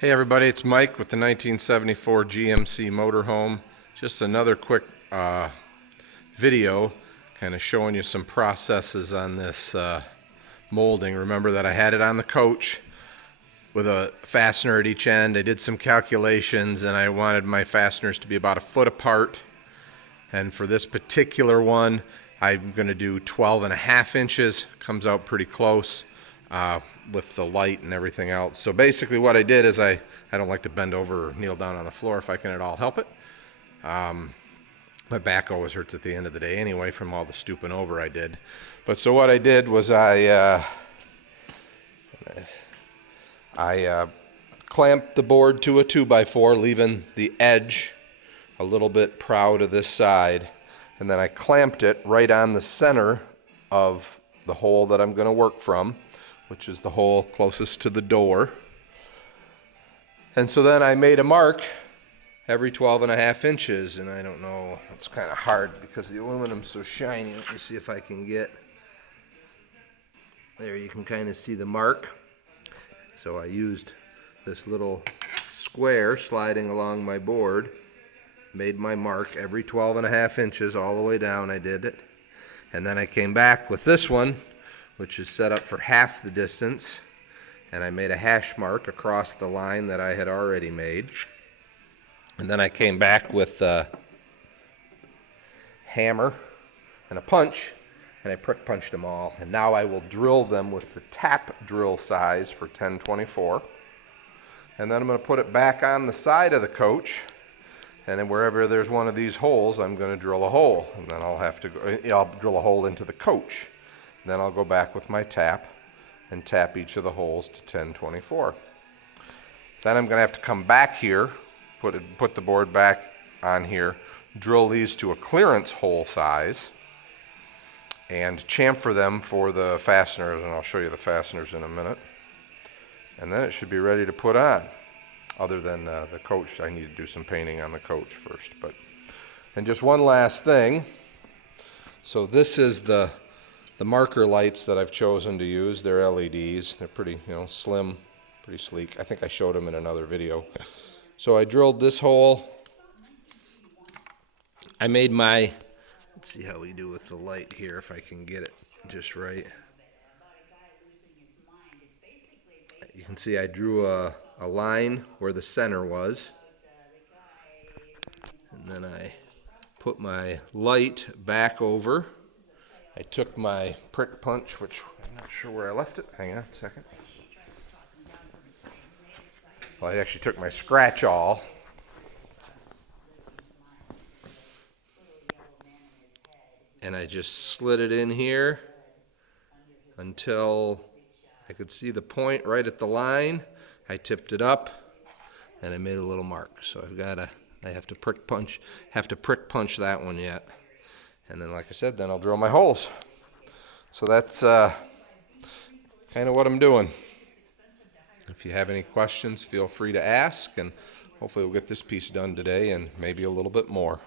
Hey everybody, it's Mike with the 1974 GMC Motorhome. Just another quick video kind of showing you some processes on this molding. Remember that I had it on the coach with a fastener at each end. I did some calculations and I wanted my fasteners to be about a foot apart. And for this particular one, I'm going to do 12.5 inches. Comes out pretty close. With the light and everything else. So basically what I did is I don't like to bend over or kneel down on the floor if I can at all help it. My back always hurts at the end of the day anyway from all the stooping over I did. But so what I did was I clamped the board to a 2x4, leaving the edge a little bit prow to this side, and then I clamped it right on the center of the hole that I'm going to work from, which is the hole closest to the door. And so then I made a mark every 12.5 inches, and I don't know, it's kind of hard because the aluminum's so shiny. Let me see if I can get, there you can kind of see the mark. So I used this little square sliding along my board, made my mark every 12.5 inches all the way down. I did it. And then I came back with this one, which is set up for half the distance, and I made a hash mark across the line that I had already made. And then I came back with a hammer and a punch, and I prick punched them all. And now I will drill them with the tap drill size for 1024. And then I'm going to put it back on the side of the coach, and then wherever there's one of these holes, I'm going to drill a hole. And then I'll drill a hole into the coach. Then I'll go back with my tap and tap each of the holes to 1024. Then I'm going to have to come back here, put the board back on here, drill these to a clearance hole size, and chamfer them for the fasteners, and I'll show you the fasteners in a minute. And then it should be ready to put on. Other than the coach, I need to do some painting on the coach first. And just one last thing. So this is the marker lights that I've chosen to use. They're LEDs. They're pretty, slim, pretty sleek. I think I showed them in another video. So I drilled this hole. I made my, let's see how we do with the light here, if I can get it just right. You can see I drew a line where the center was. And then I put my light back over. I took my prick punch, which I'm not sure where I left it. Hang on a second. Well, I actually took my scratch awl. And I just slid it in here until I could see the point right at the line. I tipped it up and I made a little mark. So I have to prick punch that one yet. And then, like I said, then I'll drill my holes. So that's kind of what I'm doing. If you have any questions, feel free to ask, and hopefully we'll get this piece done today and maybe a little bit more.